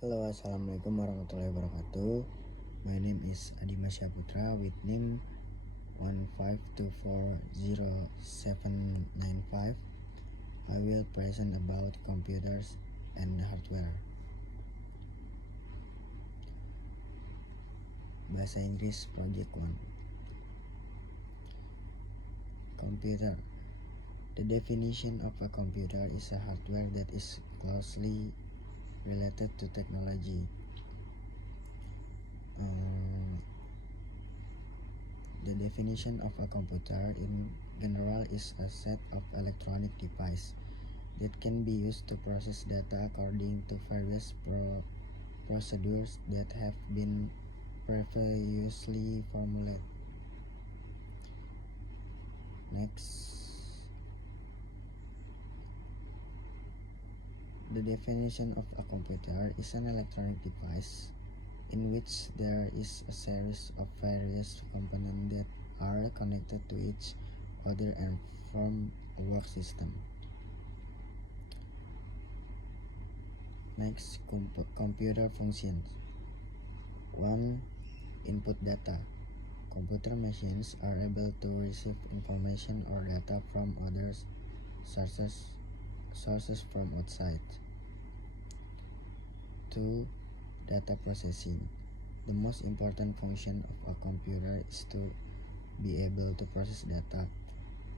Halo, assalamualaikum warahmatullahi wabarakatuh. My name is Adi Masya Putra with NIM 152400795. I will present about computers and hardware. Bahasa Inggris Project 1. Computer. The definition of a computer is a hardware that is closely related to technology. The definition of a computer in general is a set of electronic devices that can be used to process data according to various procedures that have been previously formulated. Next, the definition of a computer is an electronic device in which there is a series of various components that are connected to each other and form a work system. Next, computer functions. 1. Input data. Computer machines are able to receive information or data from other sources from outside. 2. Data processing. The most important function of a computer is to be able to process data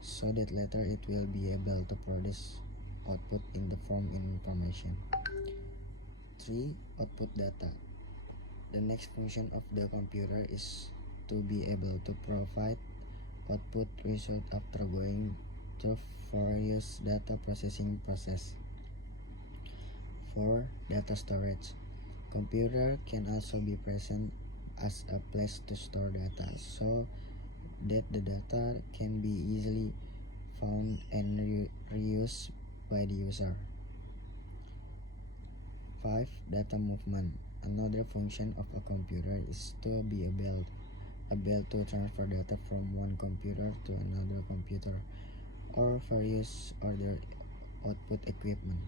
so that later it will be able to produce output in the form information. 3. Output data. The next function of the computer is to be able to provide output result after going through various data processing process. 4. Data storage. Computer can also be present as a place to store data so that the data can be easily found and reused by the user. 5. Data movement. Another function of a computer is to be able to transfer data from one computer to another computer or various other output equipment.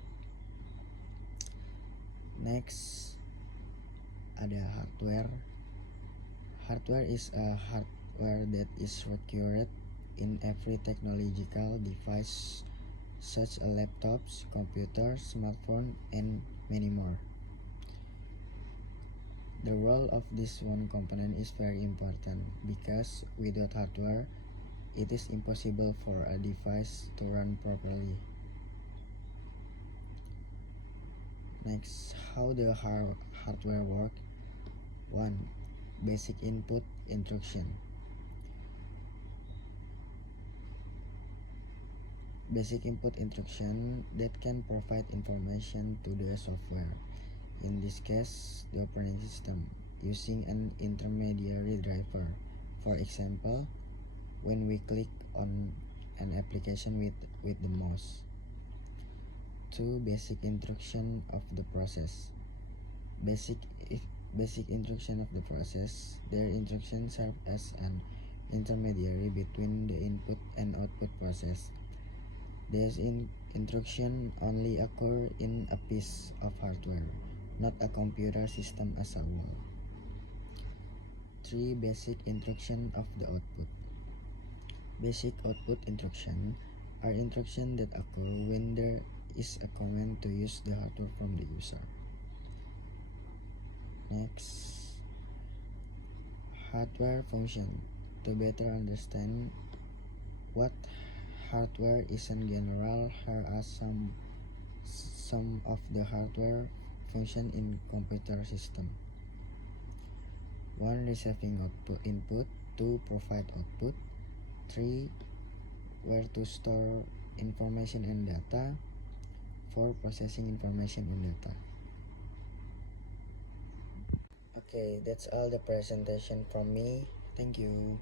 Next, ada hardware. Hardware is a hardware that is required in every technological device such as laptops, computers, smartphone, and many more. The role of this one component is very important because without hardware, it is impossible for a device to run properly. Next, how the hardware work? 1. Basic input instruction. Basic input instruction that can provide information to the software, in this case the operating system, using an intermediary driver. For example, when we click on an application with the mouse. 2. Basic instruction of the process. Basic instruction of the process. Their instructions serve as an intermediary between the input and output process. These instructions only occur in a piece of hardware, not a computer system as a whole. 3. Basic instruction of the output. Basic output instructions are instructions that occur when there is a command to use the hardware from the user. Next, hardware function. To better understand what hardware is in general, here are some of the hardware function in computer system. 1. Receiving input. 2. Provide output. 3. Where to store information and data. 4. Processing information and data. Okay, that's all the presentation from me. Thank you.